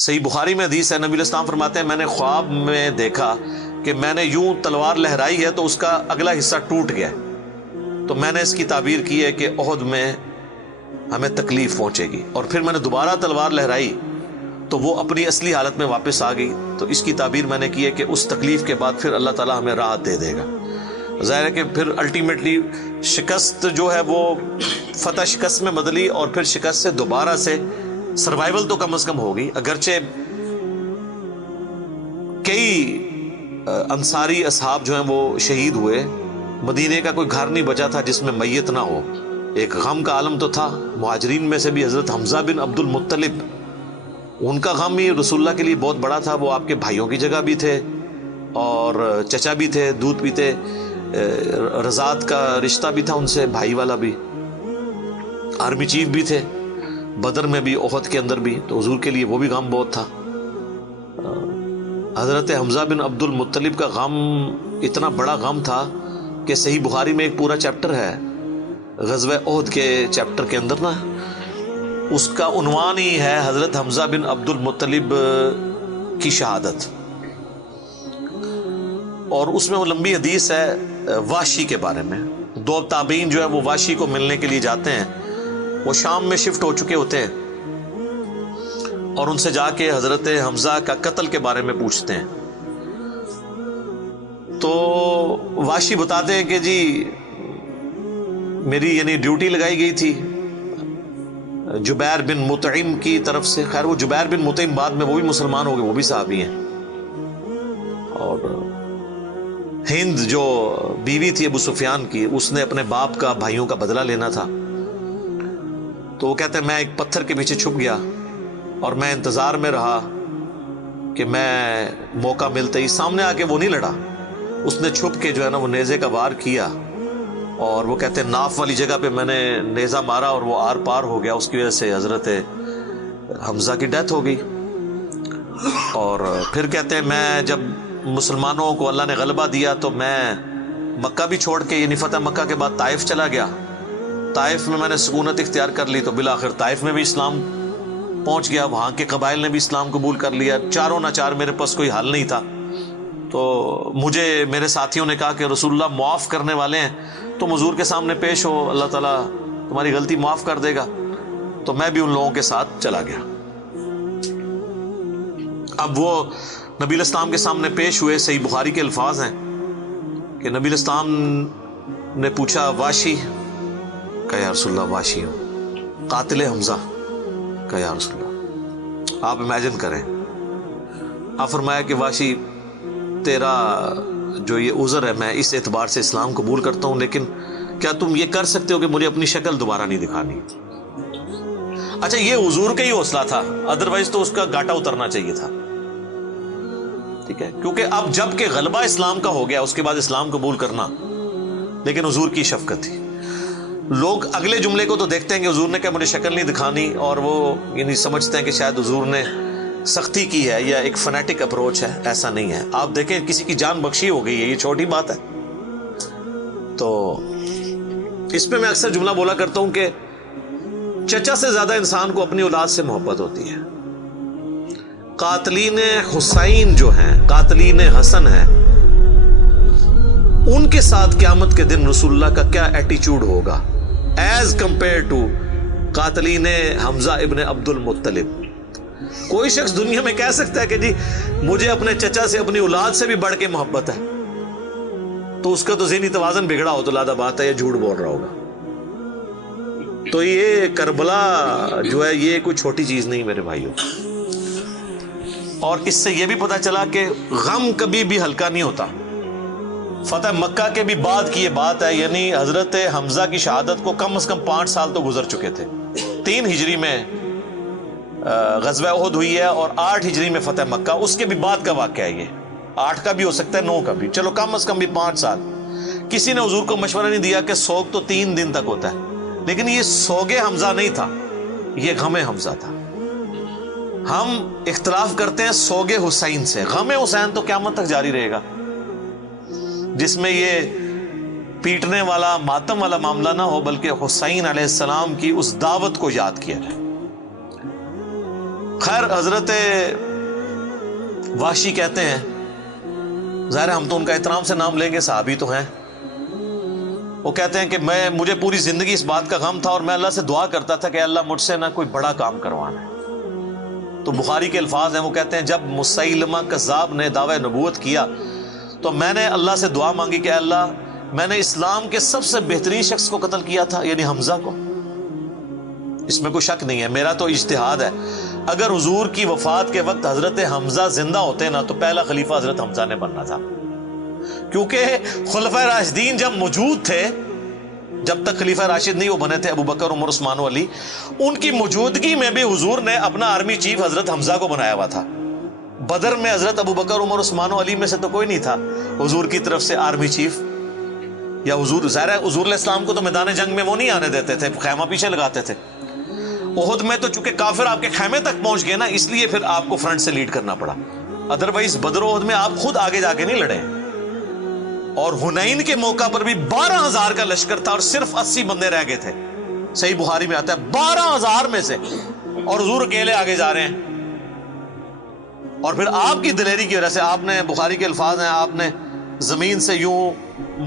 صحیح بخاری میں حدیث ہے، نبی علیہ السلام فرماتے ہیں میں نے خواب میں دیکھا کہ میں نے یوں تلوار لہرائی ہے تو اس کا اگلا حصہ ٹوٹ گیا، تو میں نے اس کی تعبیر کی ہے کہ احد میں ہمیں تکلیف پہنچے گی، اور پھر میں نے دوبارہ تلوار لہرائی تو وہ اپنی اصلی حالت میں واپس آ گئی، تو اس کی تعبیر میں نے کی ہے کہ اس تکلیف کے بعد پھر اللہ تعالیٰ ہمیں راحت دے دے گا۔ ظاہر ہے کہ پھر الٹیمیٹلی شکست جو ہے وہ فتح شکست میں بدلی، اور پھر شکست سے دوبارہ سے سروائیول تو کم از کم ہوگی، اگرچہ کئی انصاری اصحاب جو ہیں وہ شہید ہوئے، مدینے کا کوئی گھر نہیں بچا تھا جس میں میت نہ ہو، ایک غم کا عالم تو تھا۔ مہاجرین میں سے بھی حضرت حمزہ بن عبد المطلب، ان کا غم ہی رسول اللہ کے لیے بہت بڑا تھا، وہ آپ کے بھائیوں کی جگہ بھی تھے اور چچا بھی تھے، دودھ بھی تھے، رضاعت کا رشتہ بھی تھا ان سے، بھائی والا بھی، آرمی چیف بھی تھے، بدر میں بھی احد کے اندر بھی، تو حضور کے لیے وہ بھی غم بہت تھا۔ حضرت حمزہ بن عبد المطلب کا غم اتنا بڑا غم تھا کہ صحیح بخاری میں ایک پورا چیپٹر ہے غزوہ احد کے چیپٹر کے اندر نا، اس کا عنوان ہی ہے حضرت حمزہ بن عبد المطلب کی شہادت، اور اس میں وہ لمبی حدیث ہے وحشی کے بارے میں۔ دو تابعین جو ہے وہ وحشی کو ملنے کے لیے جاتے ہیں، وہ شام میں شفٹ ہو چکے ہوتے ہیں، اور ان سے جا کے حضرت حمزہ کا قتل کے بارے میں پوچھتے ہیں، تو وحشی بتاتے ہیں کہ جی میری یعنی ڈیوٹی لگائی گئی تھی جبیر بن مطعم کی طرف سے۔ خیر وہ جبیر بن مطعم بعد میں وہ بھی مسلمان ہو گئے، وہ بھی صحابی ہیں، اور ہند جو بیوی تھی ابو سفیان کی، اس نے اپنے باپ کا بھائیوں کا بدلہ لینا تھا، تو وہ کہتے ہیں میں ایک پتھر کے پیچھے چھپ گیا اور میں انتظار میں رہا کہ میں موقع ملتے ہی، سامنے آ کے وہ نہیں لڑا، اس نے چھپ کے جو ہے نا وہ نیزے کا وار کیا، اور وہ کہتے ہیں ناف والی جگہ پہ میں نے نیزہ مارا اور وہ آر پار ہو گیا، اس کی وجہ سے حضرت حمزہ کی ڈیتھ ہو گئی۔ اور پھر کہتے ہیں میں جب مسلمانوں کو اللہ نے غلبہ دیا تو میں مکہ بھی چھوڑ کے، یعنی فتح مکہ کے بعد طائف چلا گیا، طائف میں نے سکونت اختیار کر لی، تو بالآخر طائف میں بھی اسلام پہنچ گیا، وہاں کے قبائل نے بھی اسلام قبول کر لیا، چاروں ناچار میرے پاس کوئی حل نہیں تھا، تو مجھے میرے ساتھیوں نے کہا کہ رسول اللہ معاف کرنے والے ہیں، تم حضور کے سامنے پیش ہو، اللہ تعالیٰ تمہاری غلطی معاف کر دے گا، تو میں بھی ان لوگوں کے ساتھ چلا گیا۔ اب وہ نبی علیہ السلام کے سامنے پیش ہوئے، صحیح بخاری کے الفاظ ہیں کہ نبی علیہ السلام نے پوچھا واشی کا یا رسول اللہ، واشی ہوں، قاتل حمزہ کا یا رسول اللہ۔ آپ امیجن کریں، آپ فرمایا کہ واشی تیرا جو یہ عذر ہے میں اس اعتبار سے اسلام قبول کرتا ہوں، لیکن کیا تم یہ کر سکتے ہو کہ مجھے اپنی شکل دوبارہ نہیں دکھانی؟ اچھا یہ حضور کا ہی حوصلہ تھا، ادروائز تو اس کا گاٹا اترنا چاہیے تھا، ٹھیک ہے، کیونکہ اب جب کہ غلبہ اسلام کا ہو گیا اس کے بعد اسلام قبول کرنا، لیکن حضور کی شفقت تھی۔ لوگ اگلے جملے کو تو دیکھتے ہیں کہ حضور نے کہا مجھے شکل نہیں دکھانی، اور وہ یعنی سمجھتے ہیں کہ شاید حضور نے سختی کی ہے یا ایک فنیٹک اپروچ ہے، ایسا نہیں ہے۔ آپ دیکھیں کسی کی جان بخشی ہو گئی ہے، یہ چھوٹی بات ہے۔ تو اس پہ میں اکثر جملہ بولا کرتا ہوں کہ چچا سے زیادہ انسان کو اپنی اولاد سے محبت ہوتی ہے۔ قاتلین حسین جو ہیں، قاتلین حسن ہیں، ان کے ساتھ قیامت کے دن رسول اللہ کا کیا ایٹیچیوڈ ہوگا ایز کمپیئر ٹو قاتلین حمزہ ابن عبد المطلب۔ کوئی شخص دنیا میں کہہ سکتا ہے کہ جی مجھے اپنے چچا سے اپنی اولاد سے بھی بڑھ کے محبت ہے، تو اس کا تو ذہنی توازن بگڑا ہو تو لادہ بات ہے، یہ جھوٹ بول رہا ہوگا۔ تو یہ کربلا جو ہے یہ کوئی چھوٹی چیز نہیں میرے بھائیوں، اور اس سے یہ بھی پتہ چلا کہ غم کبھی بھی ہلکا نہیں ہوتا۔ فتح مکہ کے بھی بعد کی یہ بات ہے، یعنی حضرت حمزہ کی شہادت کو کم از کم 5 سال تو گزر چکے تھے۔ 3 ہجری میں غزوہ احد ہوئی ہے اور 8 ہجری میں فتح مکہ، اس کے بھی بعد کا واقعہ ہے، یہ 8 کا بھی ہو سکتا ہے 9 کا بھی، چلو کم از کم بھی 5 سال۔ کسی نے حضور کو مشورہ نہیں دیا کہ سوگ تو 3 دن تک ہوتا ہے، لیکن یہ سوگ حمزہ نہیں تھا، یہ غم حمزہ تھا۔ ہم اختلاف کرتے ہیں سوگ حسین سے، غم حسین تو قیامت تک جاری رہے گا، جس میں یہ پیٹنے والا ماتم والا معاملہ نہ ہو، بلکہ حسین علیہ السلام کی اس دعوت کو یاد کیا جائے۔ خیر حضرت وحشی کہتے ہیں، ظاہر ہم تو ان کا احترام سے نام لیں گے، صحابی تو ہیں، وہ کہتے ہیں کہ مجھے پوری زندگی اس بات کا غم تھا اور میں اللہ سے دعا کرتا تھا کہ اللہ مجھ سے نہ کوئی بڑا کام کروانا ہے۔ تو بخاری کے الفاظ ہیں، وہ کہتے ہیں جب مسیلمہ کذاب نے دعوی نبوت کیا تو میں نے اللہ سے دعا مانگی کہ اللہ میں نے اسلام کے سب سے بہترین شخص کو قتل کیا تھا، یعنی حمزہ کو، اس میں کوئی شک نہیں ہے، میرا تو اجتہاد ہے، اگر حضور کی وفات کے وقت حضرت حمزہ زندہ ہوتے نا تو پہلا خلیفہ حضرت حمزہ نے بننا تھا، کیونکہ خلفائے راشدین جب موجود تھے، جب تک خلیفہ راشد نہیں وہ بنے تھے ابو بکر، عمر، عثمان و علی، ان کی موجودگی میں بھی حضور نے اپنا آرمی چیف حضرت حمزہ کو بنایا ہوا تھا۔ بدر میں حضرت ابو بکر، عمر، عثمان و علی میں سے تو کوئی نہیں تھا حضور کی طرف سے آرمی چیف، یا حضور ظاہر ہے حضور علیہ السلام کو تو میدان جنگ میں وہ نہیں آنے دیتے تھے، خیمہ پیچھے لگاتے تھے۔ احد میں تو چونکہ کافر آپ کے خیمے تک پہنچ گئے نا، اس لیے پھر آپ کو فرنٹ سے لیڈ کرنا پڑا، ادروائز بدر و احد میں آپ خود آگے جا کے نہیں لڑے۔ اور حنین کے موقع پر بھی 12,000 کا لشکر تھا اور صرف 80 بندے رہ گئے تھے، صحیح بخاری میں آتا ہے 12,000 میں سے، اور حضور اکیلے آگے جا رہے ہیں۔ اور پھر آپ کی دلیری کی وجہ سے آپ نے، بخاری کے الفاظ ہیں، آپ نے زمین سے یوں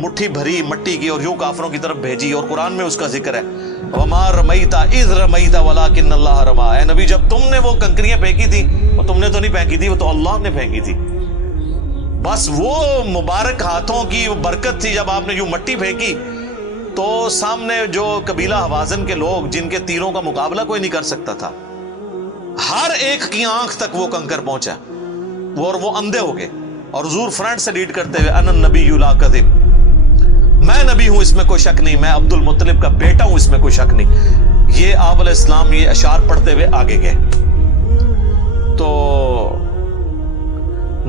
مٹھی بھری مٹی کی اور یوں کافروں کی طرف بھیجی، اور قرآن میں اس کا ذکر ہے وَمَا رَمَيْتَ إِذْ رَمَيْتَ وَلَكِنَّ اللَّهَ رَمَىٰ، اے نبی جب تم نے وہ کنکریاں پھینکی تھی وہ تم نے تو نہیں پھینکی تھی، وہ تو اللہ نے پھینکی تھی، بس وہ مبارک ہاتھوں کی برکت تھی۔ جب آپ نے یوں مٹی پھینکی تو سامنے جو قبیلہ حوازن کے لوگ جن کے تیروں کا مقابلہ کوئی نہیں کر سکتا تھا، ہر ایک کی آنکھ تک وہ کنکر پہنچا، وہ اندھے ہو گئے، اور حضور فرنٹ سے لیڈ کرتے ہوئے انا النبی لا کذب، میں نبی ہوں اس میں کوئی شک نہیں، میں عبد المطلب کا بیٹا ہوں اس میں کوئی شک نہیں، یہ آپ علیہ السلام یہ اشعار پڑھتے ہوئے آگے گئے۔ تو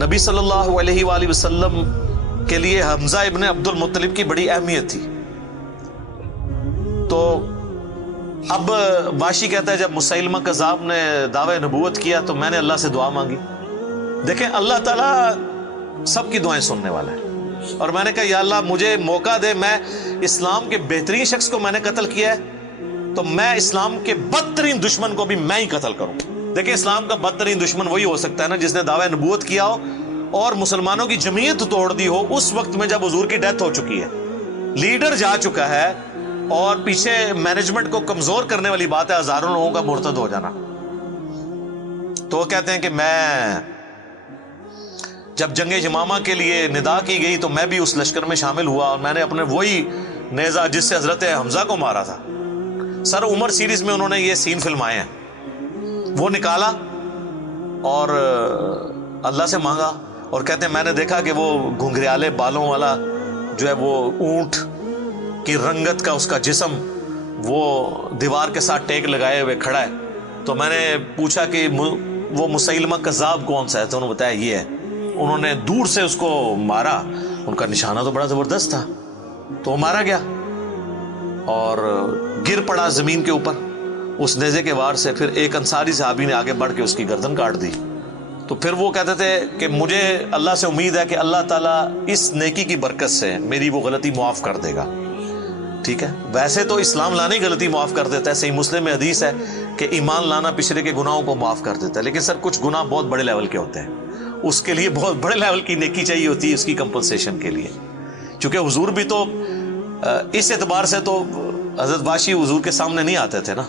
نبی صلی اللہ علیہ وآلہ وسلم کے لیے حمزہ ابن عبد المطلب کی بڑی اہمیت تھی۔ تو اب واشی کہتا ہے جب مسیلمہ کذاب نے دعوی نبوت کیا تو میں نے اللہ سے دعا مانگی۔ دیکھیں اللہ تعالیٰ سب کی دعائیں سننے والا ہے، اور میں نے کہا یا اللہ مجھے موقع دے، میں اسلام کے بہترین شخص کو میں نے قتل کیا ہے تو میں اسلام کے بدترین دشمن کو بھی میں ہی قتل کروں۔ دیکھیں اسلام کا بدترین دشمن وہی ہو سکتا ہے نا جس نے دعوی نبوت کیا ہو اور مسلمانوں کی جمعیت توڑ دی ہو اس وقت میں جب حضور کی ڈیتھ ہو چکی ہے، لیڈر جا چکا ہے، اور پیچھے مینجمنٹ کو کمزور کرنے والی بات ہے ہزاروں لوگوں کا مرتد ہو جانا۔ تو وہ کہتے ہیں کہ میں جب جنگ یمامہ کے لیے ندا کی گئی تو میں بھی اس لشکر میں شامل ہوا، اور میں نے اپنے وہی نیزہ جس سے حضرت حمزہ کو مارا تھا، سر عمر سیریز میں انہوں نے یہ سین فلمائے ہیں، وہ نکالا اور اللہ سے مانگا، اور کہتے ہیں میں نے دیکھا کہ وہ گھنگریالے بالوں والا جو ہے وہ اونٹ کی رنگت کا اس کا جسم وہ دیوار کے ساتھ ٹیک لگائے ہوئے کھڑا ہے۔ تو میں نے پوچھا کہ وہ مسیلمہ کذاب کون سا ہے، تو انہوں نے بتایا یہ ہے۔ انہوں نے دور سے اس کو مارا، ان کا نشانہ تو بڑا زبردست تھا، تو وہ مارا گیا اور گر پڑا زمین کے اوپر اس نیزے کے وار سے۔ پھر ایک انصاری صحابی نے آگے بڑھ کے اس کی گردن کاٹ دی۔ تو پھر وہ کہتے تھے کہ مجھے اللہ سے امید ہے کہ اللہ تعالیٰ اس نیکی کی برکت سے میری وہ غلطی معاف کر دے گا۔ ٹھیک ہے، ویسے تو اسلام لانے کی غلطی معاف کر دیتا ہے، صحیح مسلم میں حدیث ہے کہ ایمان لانا پچھلے کے گناہوں کو معاف کر دیتا ہے، لیکن سر کچھ گناہ بہت بڑے لیول کے ہوتے ہیں، اس کے لیے بہت بڑے لیول کی نیکی چاہیے ہوتی ہے اس کی کمپنسیشن کے لیے، چونکہ حضور بھی تو اس اعتبار سے تو حضرت واشی حضور کے سامنے نہیں آتے تھے نا۔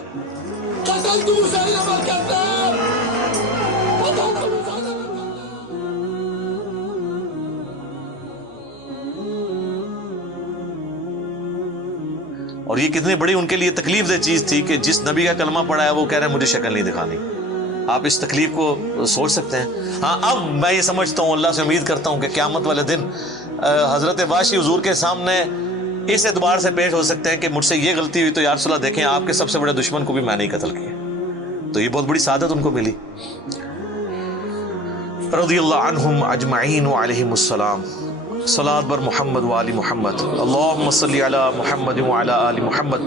اور یہ کتنی بڑی ان کے لیے تکلیف دہ چیز تھی کہ جس نبی کا کلمہ پڑھا ہے وہ کہہ رہے ہیں مجھے شکل نہیں دکھانی۔ آپ اس تکلیف کو سوچ سکتے ہیں۔ ہاں اب میں یہ سمجھتا ہوں، اللہ سے امید کرتا ہوں کہ قیامت والے دن حضرت واشی حضور کے سامنے اس اعتبار سے پیش ہو سکتے ہیں کہ مجھ سے یہ غلطی ہوئی تو یا رسول اللہ دیکھیں آپ کے سب سے بڑے دشمن کو بھی میں نہیں قتل کیا، تو یہ بہت بڑی سعادت ان کو ملی۔ رضی اللہ عنہم اجمعین وعلیہم السلام۔ صلاۃ بر محمد وآل محمد، اللہم صلی علی محمد وعلی آل محمد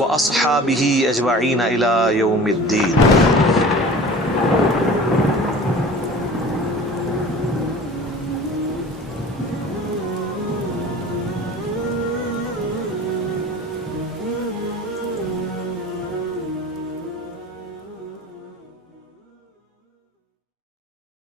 واصحابہ اجمعین الی یوم الدین۔